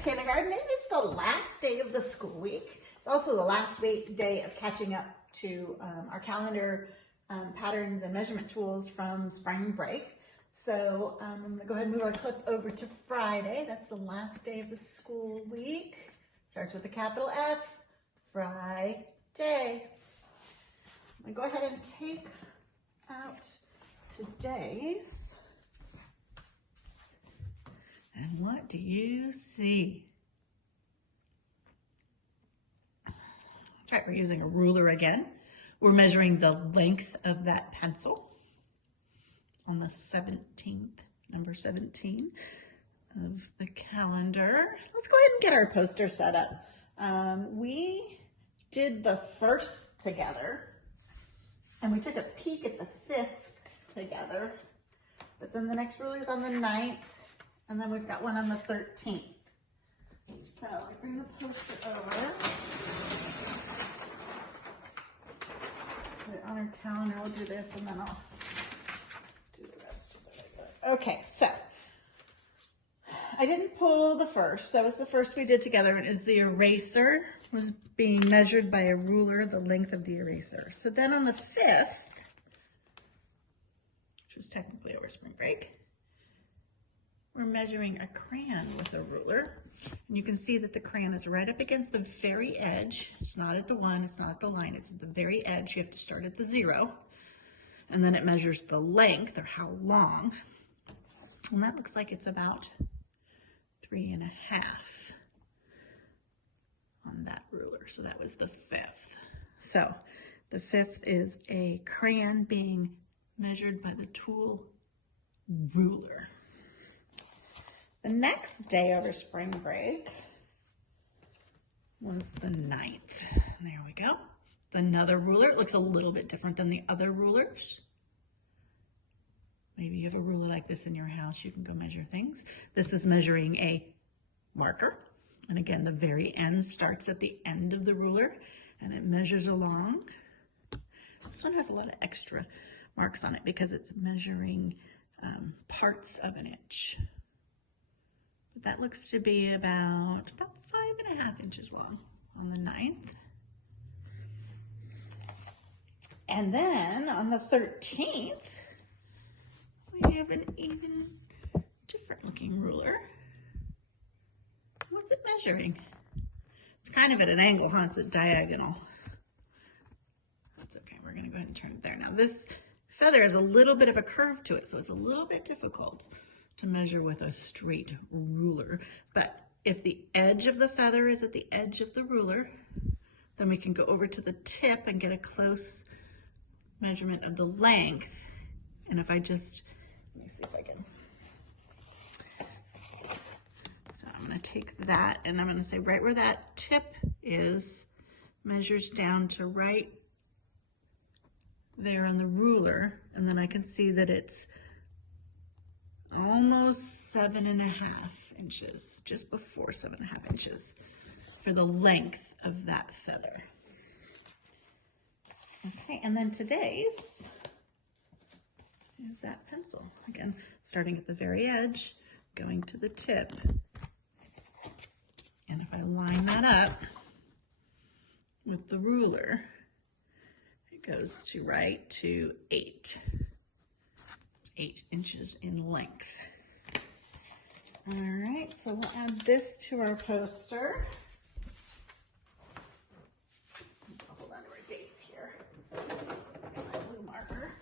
of kindergarten. It is the last day of the school week. It's also the last day of catching up to our calendar patterns and measurement tools from spring break. So I'm going to go ahead and move our clip over to Friday. That's the last day of the school week. Starts with a capital F, Friday. I'm going to go ahead and take out today's. And what do you see? That's right, we're using a ruler again. We're measuring the length of that pencil on the 17th, number 17 of the calendar. Let's go ahead and get our poster set up. We did the first together, and we took a peek at the 5th together, but then the next ruler is on the 9th, and then we've got one on the 13th. So I bring the poster over. Put it on our calendar. We'll do this, and then I'll do the rest of it. Okay, so I didn't pull the first. That was the first we did together, and is the eraser was being measured by a ruler, the length of the eraser. So then on the 5th, which was technically over spring break, we're measuring a crayon with a ruler. And you can see that the crayon is right up against the very edge. It's not at the 1, it's not at the line, it's at the very edge. You have to start at the 0. And then it measures the length, or how long. And that looks like it's about 3.5 on that ruler. So that was the 5th. So the 5th is a crayon being measured by the tool ruler. The next day over spring break was the 9th. There we go. Another ruler. It looks a little bit different than the other rulers. Maybe you have a ruler like this in your house. You can go measure things. This is measuring a marker. And again, the very end starts at the end of the ruler and it measures along. This one has a lot of extra marks on it because it's measuring parts of an inch. But that looks to be about 5.5 inches long on the 9th. And then on the 13th, we have an even different looking ruler. What's it measuring? It's kind of at an angle, huh? It's at diagonal. That's okay, we're gonna go ahead and turn it there. Now this feather has a little bit of a curve to it, so it's a little bit difficult to measure with a straight ruler. But if the edge of the feather is at the edge of the ruler, then we can go over to the tip and get a close measurement of the length. And if I just, let me see if I can. So I'm gonna take that and I'm gonna say right where that tip is, measures down to right there on the ruler. And then I can see that it's almost 7.5 inches, just before 7.5 inches for the length of that feather. Okay, and then today's is that pencil. Again, starting at the very edge, going to the tip. And if I line that up with the ruler, it goes to right to 8 inches in length. All right, so we'll add this to our poster. Hold on to our dates here. My blue marker.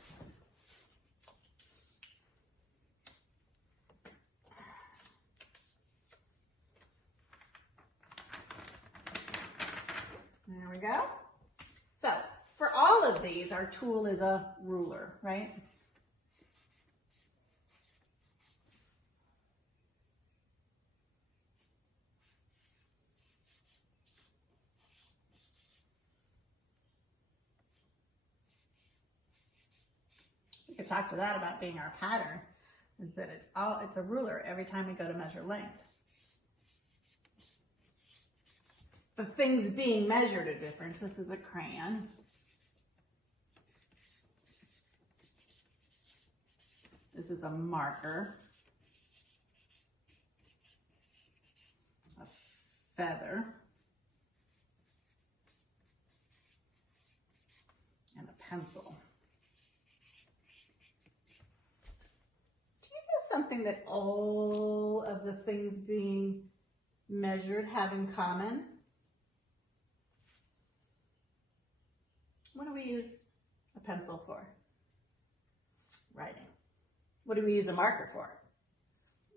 There we go. So for all of these, our tool is a ruler, right? We could talk to that about being our pattern, is that it's a ruler every time we go to measure length. The things being measured are different. This is a crayon. This is a marker. A feather, and a pencil. Do you know something that all of the things being measured have in common? What do we use a pencil for? Writing. What do we use a marker for?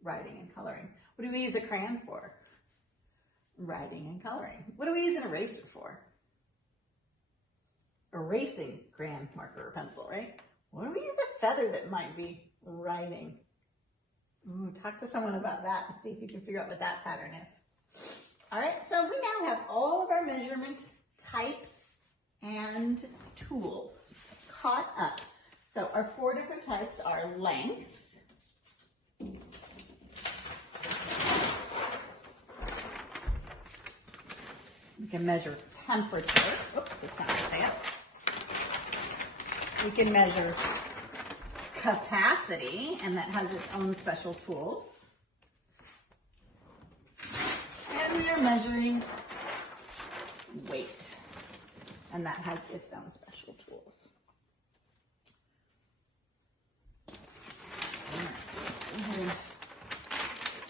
Writing and coloring. What do we use a crayon for? Writing and coloring. What do we use an eraser for? Erasing, crayon, marker, or pencil, right? What do we use a feather that might be? Writing. Ooh, talk to someone about that and see if you can figure out what that pattern is. All right, so we now have all of our measurement types and tools caught up. So our 4 different types are length, we can measure temperature. Oops, it's not like that. We can measure capacity, and that has its own special tools. And we are measuring weight, and that has its own special tools.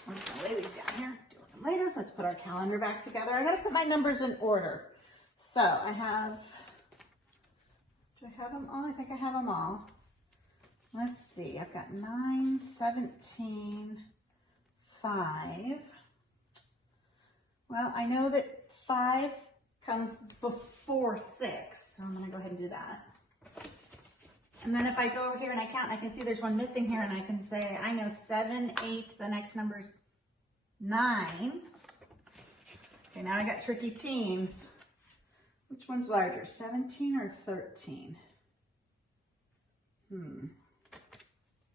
I'm just gonna lay these down here, deal with them later. Let's put our calendar back together. I gotta put my numbers in order. So I have, do I have them all? I think I have them all. Let's see, I've got 9, 17, 5. Well, I know that 5 comes before 6, so I'm gonna go ahead and do that. And then if I go over here and I count, I can see there's one missing here, and I can say, I know 7, 8, the next number's 9. Okay, now I got tricky teens. Which one's larger, 17 or 13?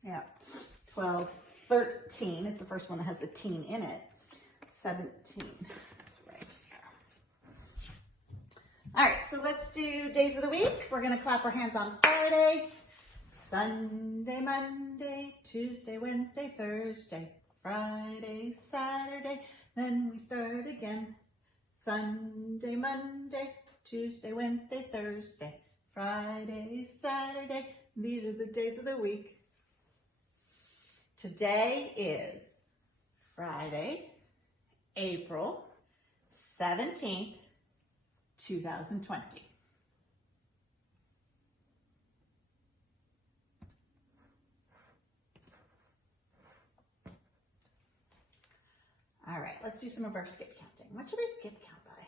Yeah, 12, 13. It's the first one that has a teen in it. 17. That's right here. All right, so let's do days of the week. We're going to clap our hands on Friday, Sunday, Monday, Tuesday, Wednesday, Thursday, Friday, Saturday. Then we start again. Sunday, Monday, Tuesday, Wednesday, Thursday, Friday, Saturday. These are the days of the week. Today is Friday, April 17th, 2020. All right, let's do some of our skip counting. What should we skip count by?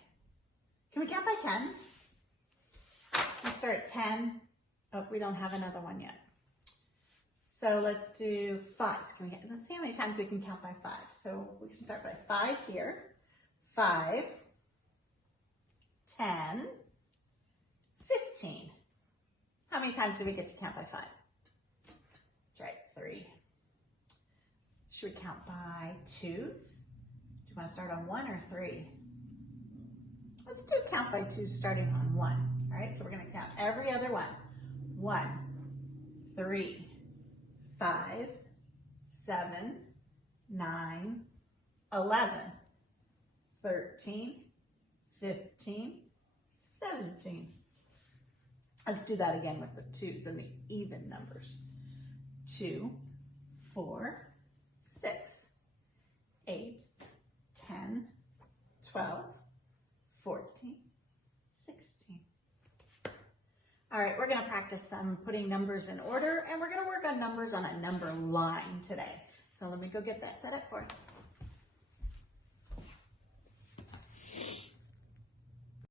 Can we count by tens? Let's start at 10. Oh, we don't have another one yet. So let's do 5s. Let's see how many times we can count by 5. So we can start by 5 here. 5, 10, 15. How many times do we get to count by 5? That's right, 3. Should we count by 2s? Do you want to start on 1 or 3? Let's do count by 2 starting on 1. All right, so we're going to count every other one. 1, 3, 5, 7, 9, 11, 13, 15, 17. Let's do that again with the 2s and the even numbers. 2, 4, 6, 8, 10, 12, 14, 16. All right, we're going to practice some putting numbers in order, and we're going to work on numbers on a number line today. So let me go get that set up for us.